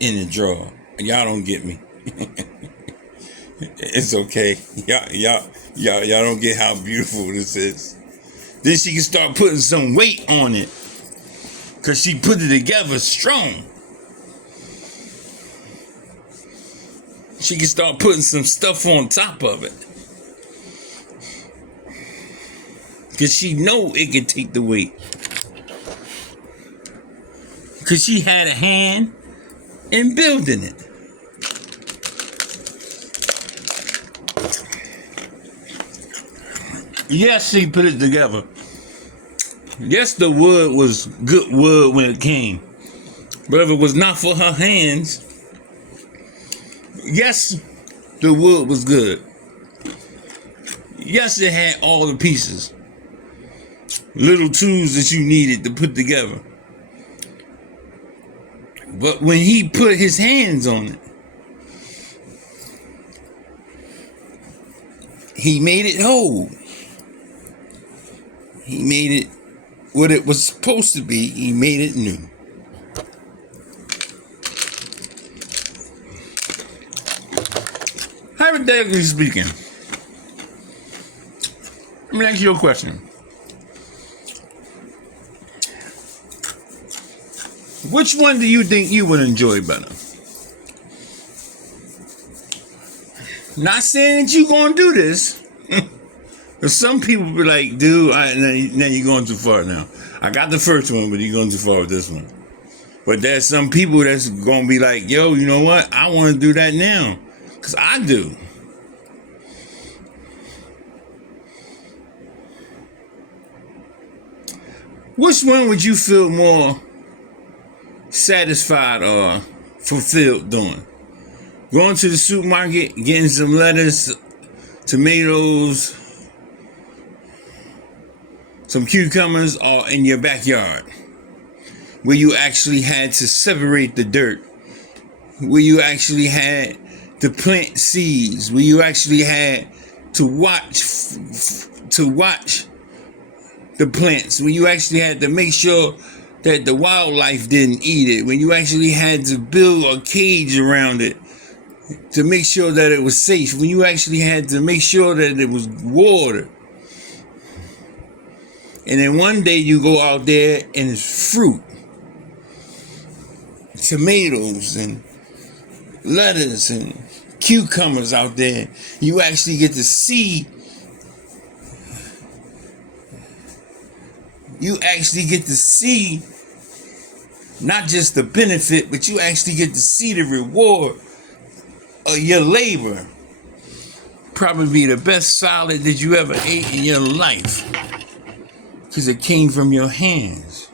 in the drawer. Y'all don't get me. It's okay. Y'all don't get how beautiful this is. Then she can start putting some weight on it, cause she put it together strong. She can start putting some stuff on top of it, cause she know it can take the weight. Cause she had a hand in building it. Yes, she put it together. Yes, the wood was good wood when it came. But if it was not for her hands, yes, the wood was good. Yes, it had all the pieces. Little tools that you needed to put together. But when he put his hands on it, he made it whole. He made it what it was supposed to be. He made it new. Hypothetically speaking, let me ask you a question. Which one do you think you would enjoy better? Not saying that you're going to do this. Some people be like, dude, now you're going too far now. I got the first one, but you're going too far with this one. But there's some people that's going to be like, yo, you know what? I want to do that now. Because I do. Which one would you feel more satisfied or fulfilled doing? Going to the supermarket, getting some lettuce, tomatoes, some cucumbers, or in your backyard, where you actually had to separate the dirt, where you actually had to plant seeds, where you actually had to watch the plants, where you actually had to make sure that the wildlife didn't eat it, when you actually had to build a cage around it to make sure that it was safe, when you actually had to make sure that it was watered. And then one day you go out there and it's fruit, tomatoes and lettuce and cucumbers out there. You actually get to see, not just the benefit, but you actually get to see the reward of your labor. Probably the best salad that you ever ate in your life, because it came from your hands.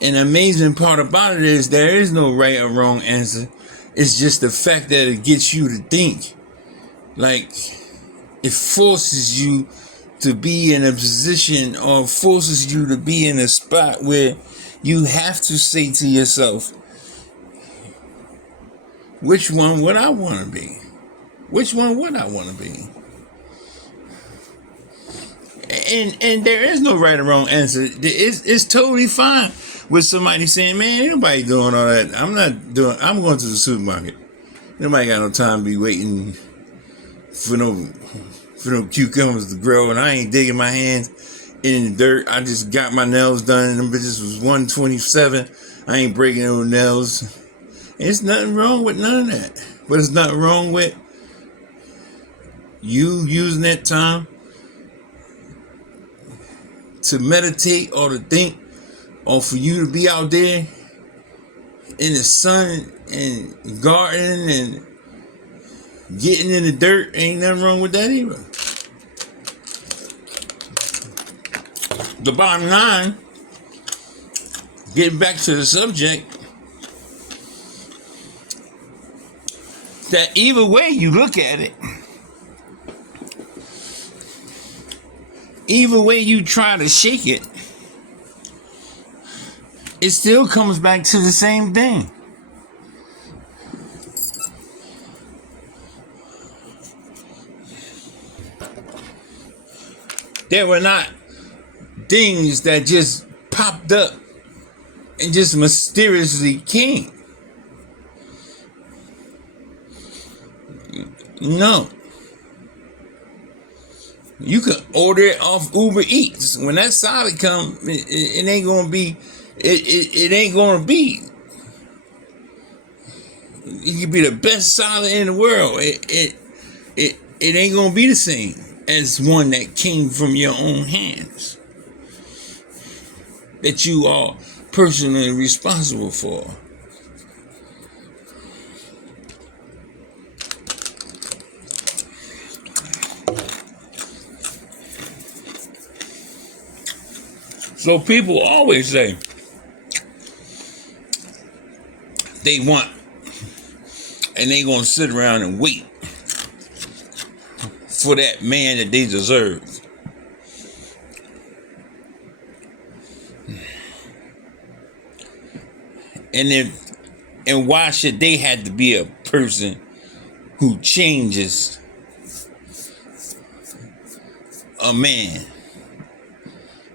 An amazing part about it is there is no right or wrong answer. It's just the fact that it gets you to think. Like, it forces you to be in a position, or forces you to be in a spot where you have to say to yourself, which one would I want to be? Which one would I want to be? And there is no right or wrong answer. It's totally fine with somebody saying, man, ain't nobody doing all that. I'm going to the supermarket. Nobody got no time to be waiting for no cucumbers to grow, and I ain't digging my hands in the dirt. I just got my nails done, and them bitches was 127. I ain't breaking no nails. And there's nothing wrong with none of that. But it's nothing wrong with you using that time to meditate or to think, or for you to be out there in the sun and gardening and getting in the dirt. Ain't nothing wrong with that either. The bottom line, getting back to the subject, that either way you look at it, either way you try to shake it, it still comes back to the same thing. That we're not things that just popped up and just mysteriously came. No. You can order it off Uber Eats. When that salad come, it ain't gonna be. It ain't gonna be. It could be the best salad in the world. It ain't gonna be the same as one that came from your own hands, that you are personally responsible for. So people always say they want, and they gonna sit around and wait for that man that they deserve. And why should they have to be a person who changes a man?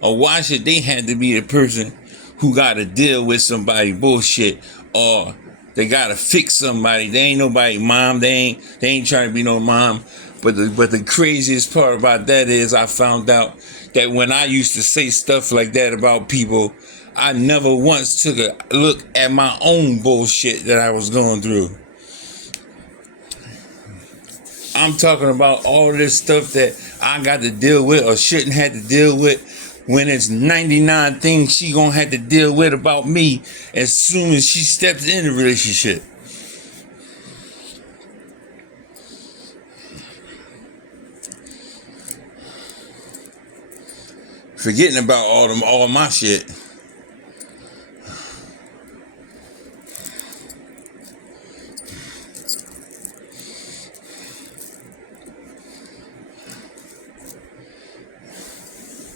Or why should they have to be the person who got to deal with somebody bullshit, or they got to fix somebody? They ain't nobody mom. They ain't trying to be no mom. But the craziest part about that is I found out that when I used to say stuff like that about people, I never once took a look at my own bullshit that I was going through. I'm talking about all this stuff that I got to deal with or shouldn't have to deal with, when it's 99 things she gonna have to deal with about me as soon as she steps in the relationship. Forgetting about all my shit.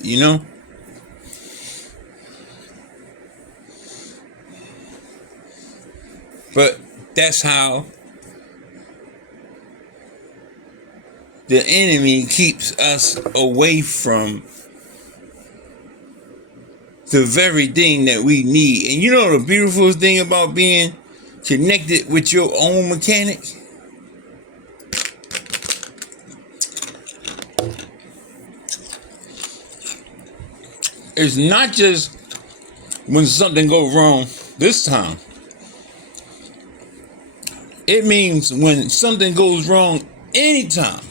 You know? But that's how the enemy keeps us away from the very thing that we need. And you know the beautiful thing about being connected with your own mechanic? It's not just when something goes wrong this time. It means when something goes wrong anytime,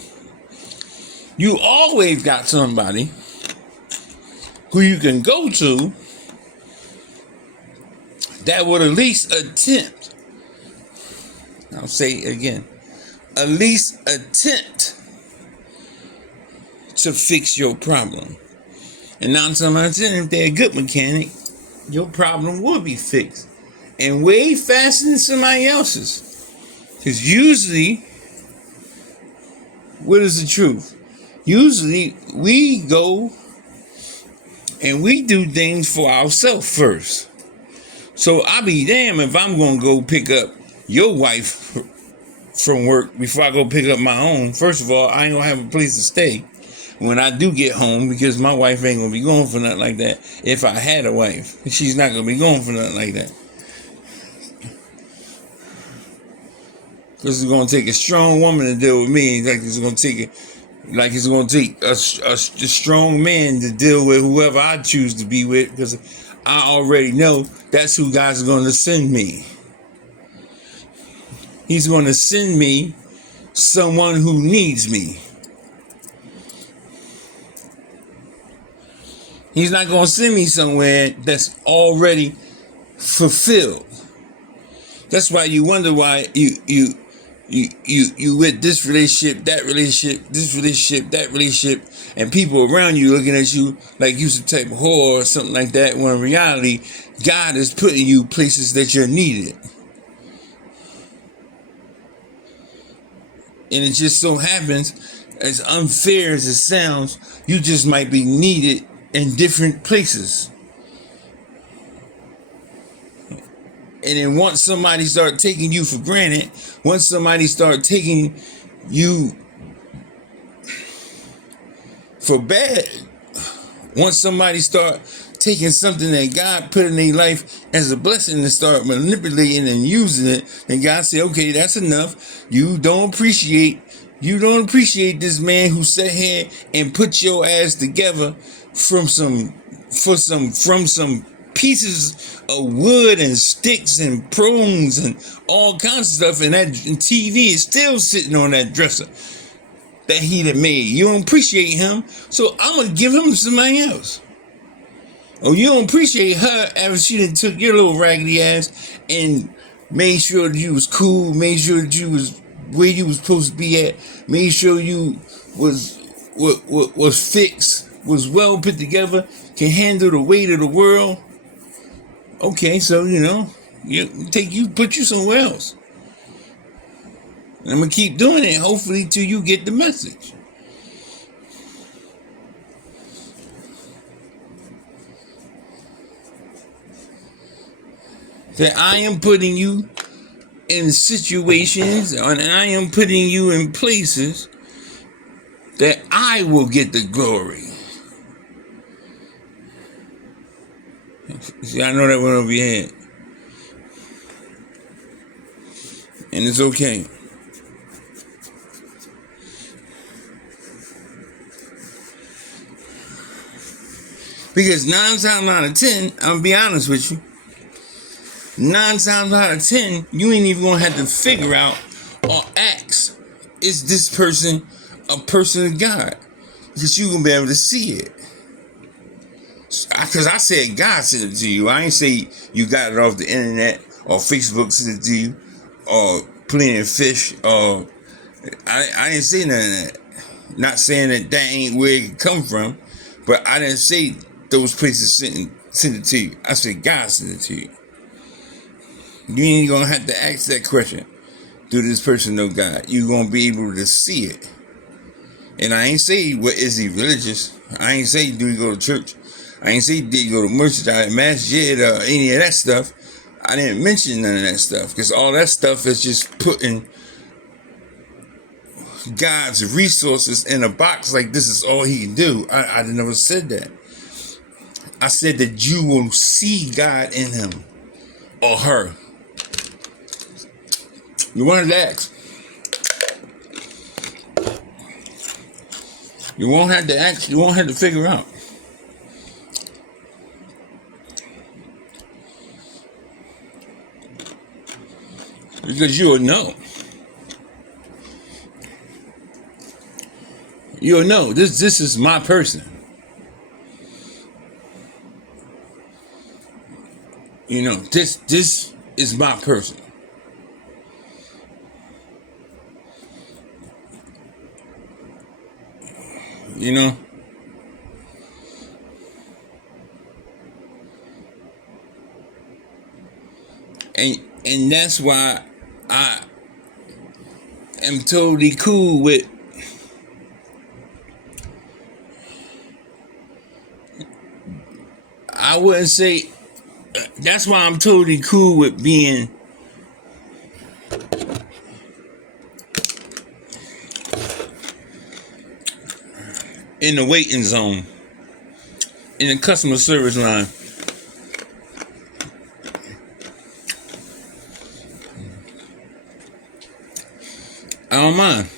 you always got somebody who you can go to that would at least attempt, I'll say it again, at least attempt to fix your problem. And 9 times out of 10, if they're a good mechanic, your problem will be fixed, and way faster than somebody else's. Because usually, what is the truth? Usually, we go and we do things for ourselves first. So I'll be damned if I'm going to go pick up your wife from work before I go pick up my own. First of all, I ain't going to have a place to stay when I do get home, because my wife ain't going to be going for nothing like that. If I had a wife, she's not going to be going for nothing like that. Because it's going to take a strong woman to deal with me. Like it's going to take a strong man to deal with whoever I choose to be with, because I already know that's who God's going to send me. He's going to send me someone who needs me. He's not going to send me somewhere that's already fulfilled. That's why you wonder why you with this relationship, that relationship, this relationship, that relationship, and people around you looking at you like you some type of whore or something like that, when in reality, God is putting you places that you're needed. And it just so happens, as unfair as it sounds, you just might be needed in different places. And then once somebody start taking you for granted, once somebody start taking you for bad, Once somebody start taking something that God put in their life as a blessing and start manipulating and using it, then God say, okay, that's enough. You don't appreciate this man who sat here and put your ass together from some pieces of wood and sticks and prunes and all kinds of stuff, and that TV is still sitting on that dresser that he done made. You don't appreciate him, so I'm gonna give him to somebody else. Oh, you don't appreciate her after she done took your little raggedy ass and made sure that you was cool, made sure that you was where you was supposed to be at, made sure you was fixed, was well put together, can handle the weight of the world. Okay, so put you somewhere else. And I'm gonna keep doing it, hopefully, till you get the message. That I am putting you in situations, and I am putting you in places that I will get the glory. See, I know that went over your head. And it's okay. Because 9 times out of 10, I'm gonna be honest with you, 9 times out of 10, you ain't even gonna have to figure out or ask, is this person a person of God? Because you gonna be able to see it. Because I said God sent it to you. I ain't say you got it off the internet or Facebook sent it to you or plenty fish or I didn't say none of that. Not saying that ain't where it come from, but I didn't say those places sent it to you. I said God sent it to you. You ain't gonna have to ask that question. Do this person know God? You're gonna be able to see it. And I ain't say, what is he religious? I ain't say, do he go to church? I ain't say, did he go to masjid or any of that stuff. I didn't mention none of that stuff, because all that stuff is just putting God's resources in a box like this is all he can do. I never said that. I said that you will see God in him or her. You wanted to ask. You won't have to ask. You won't have to figure out. Because you'll know. You'll know. This is my person. This is my person. And that's why I am totally cool with I wouldn't say that's why I'm totally cool with being in the waiting zone, in the customer service line. I don't mind.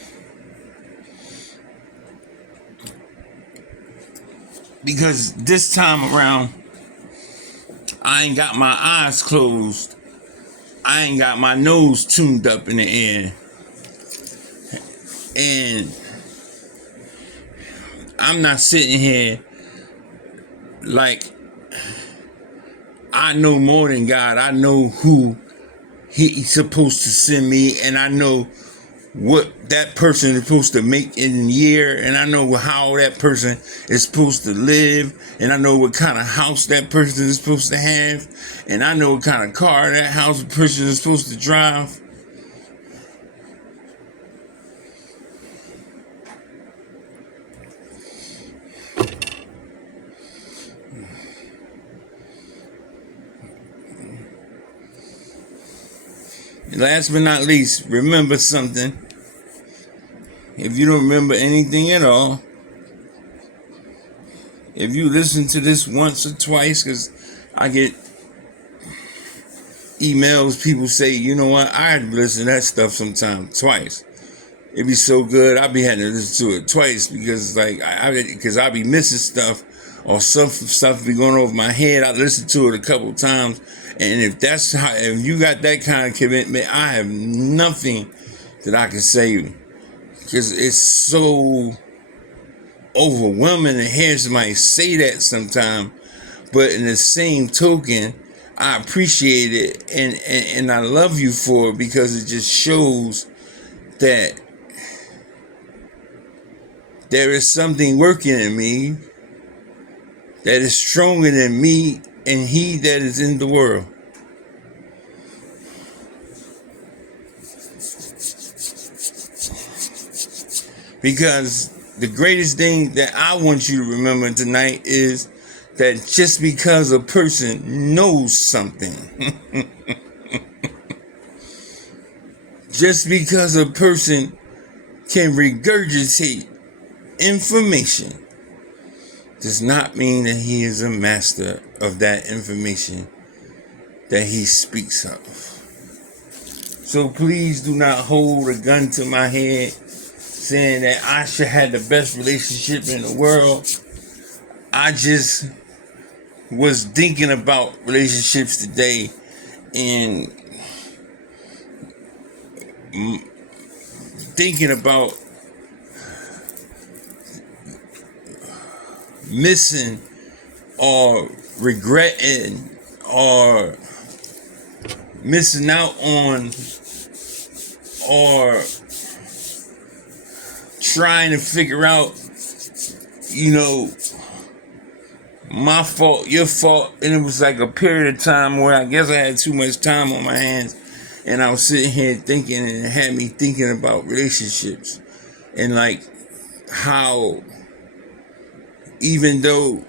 Because this time around, I ain't got my eyes closed. I ain't got my nose tuned up in the air. And I'm not sitting here like I know more than God. I know who he's supposed to send me, and I know what that person is supposed to make in a year, and I know how that person is supposed to live, and I know what kind of house that person is supposed to have, and I know what kind of car that house person is supposed to drive. Last but not least, remember something. If you don't remember anything at all, If you listen to this once or twice, because I get emails, people say, you know what, I listen to that stuff sometimes twice. It'd be so good, I'd be having to listen to it twice because like I be missing stuff or some stuff be going over my head. I listen to it a couple times, and if you got that kind of commitment, I have nothing that I can say because it's so overwhelming to hear somebody say that sometimes. But in the same token, I appreciate it and I love you for it because it just shows that there is something working in me that is stronger than me and he that is in the world. Because the greatest thing that I want you to remember tonight is that just because a person knows something, just because a person can regurgitate information, does not mean that he is a master of that information that he speaks of. So please do not hold a gun to my head saying that I should have the best relationship in the world. I just was thinking about relationships today and thinking about missing or regretting or missing out on or trying to figure out, my fault, your fault. And it was like a period of time where I guess I had too much time on my hands and I was sitting here thinking, and it had me thinking about relationships and like how even though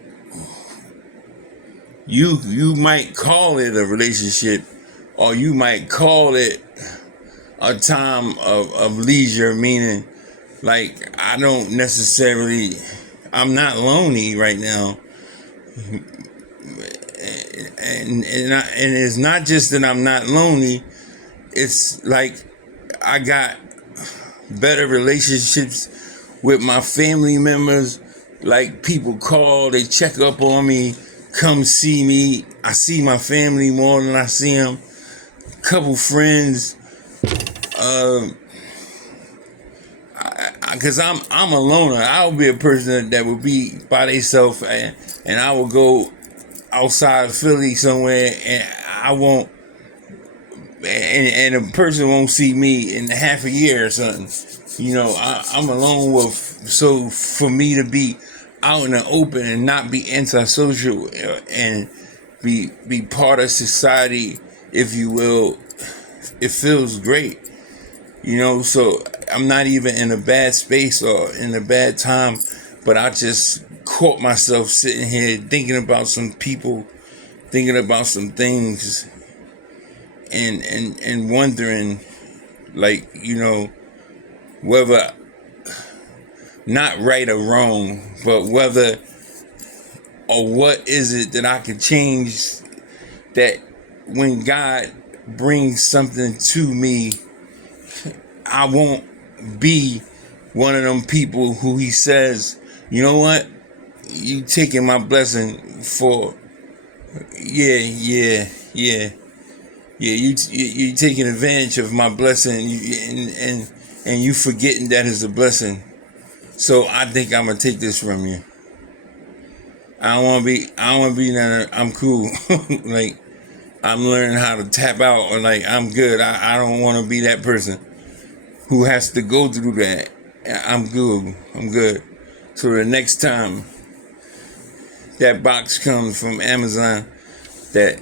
you might call it a relationship or you might call it a time of leisure, meaning like I'm not lonely right now. And it's not just that I'm not lonely, it's like I got better relationships with my family members. Like people call, they check up on me, come see me. I see my family more than I see them. Couple friends, because I'm a loner. I'll be a person that will be by themselves, and I will go outside Philly somewhere, and I won't, and a person won't see me in half a year or something. I'm a lone wolf, so for me to be out in the open and not be antisocial and be part of society, if you will, it feels great. So I'm not even in a bad space or in a bad time, but I just caught myself sitting here thinking about some people, thinking about some things, and wondering, like, whether not right or wrong, but whether or what is it that I can change, that when God brings something to me, I won't be one of them people who he says, you know what, you taking my blessing for, you taking advantage of my blessing, and you forgetting that is a blessing. So I think I'm gonna take this from you. I don't wanna be none. I'm cool. Like I'm learning how to tap out, or like I'm good. I don't want to be that person who has to go through that. I'm good. I'm good. So the next time that box comes from Amazon that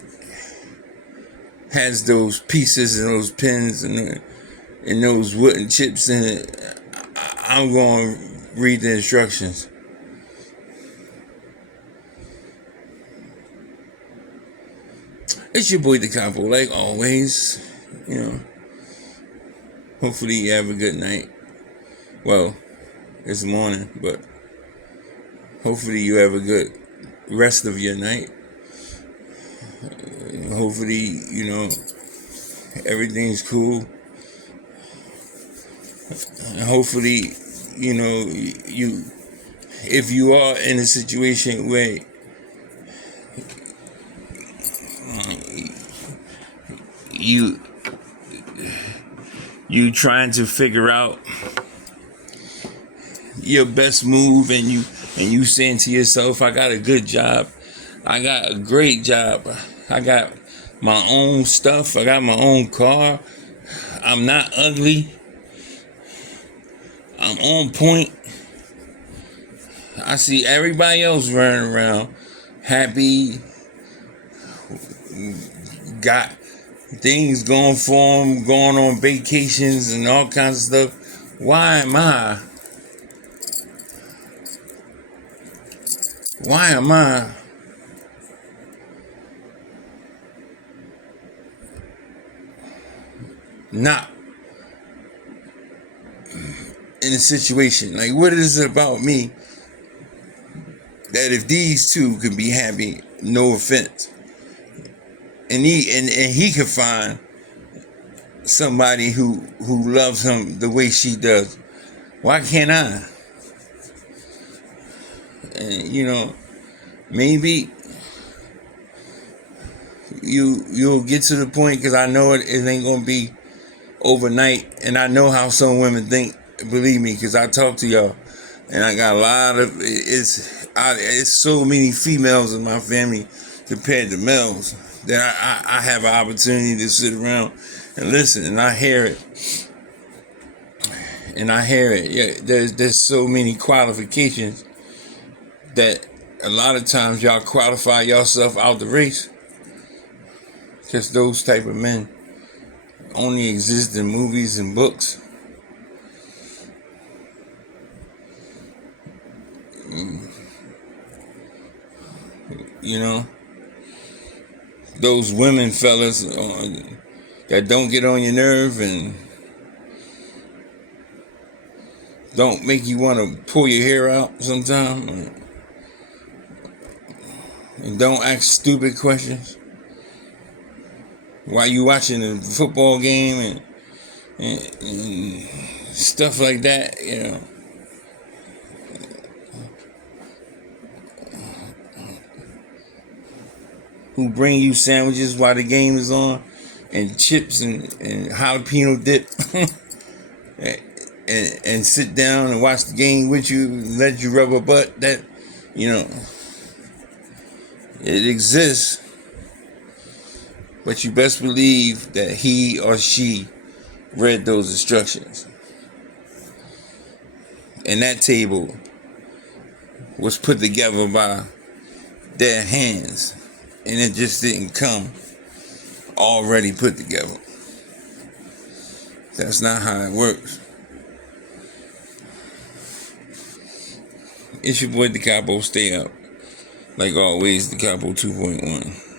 has those pieces and those pins and those wooden chips in it, I'm going to read the instructions. It's your boy Decopbo, like always. Hopefully you have a good night. Well, it's morning, but Hopefully you have a good rest of your night. Hopefully, everything's cool. Hopefully, you if you are in a situation where you trying to figure out your best move, and you saying to yourself, I got a good job, I got a great job, I got my own stuff, I got my own car, I'm not ugly, I'm on point. I see everybody else running around happy, got things going for them, going on vacations and all kinds of stuff. Why am I not in a situation? Like, what is it about me that if these two can be happy, no offense, and he can find somebody who loves him the way she does, why can't I? And maybe you'll get to the point, because I know it ain't gonna be overnight, and I know how some women think. Believe me, because I talk to y'all, and I got a lot of it's so many females in my family compared to males that I have an opportunity to sit around and listen, and I hear it. Yeah, there's so many qualifications that a lot of times y'all qualify yourself out the race, because those type of men only exist in movies and books. Those women, fellas, that don't get on your nerve and don't make you want to pull your hair out sometimes, and don't ask stupid questions while you watching a football game and stuff like that, who bring you sandwiches while the game is on, and chips and jalapeno dip, and sit down and watch the game with you, and let you rub a butt. That, it exists, but you best believe that he or she read those instructions. And that table was put together by their hands, and it just didn't come already put together. That's not how it works. It's your boy Decopbo. Stay up. Like always, Decopbo 2.1.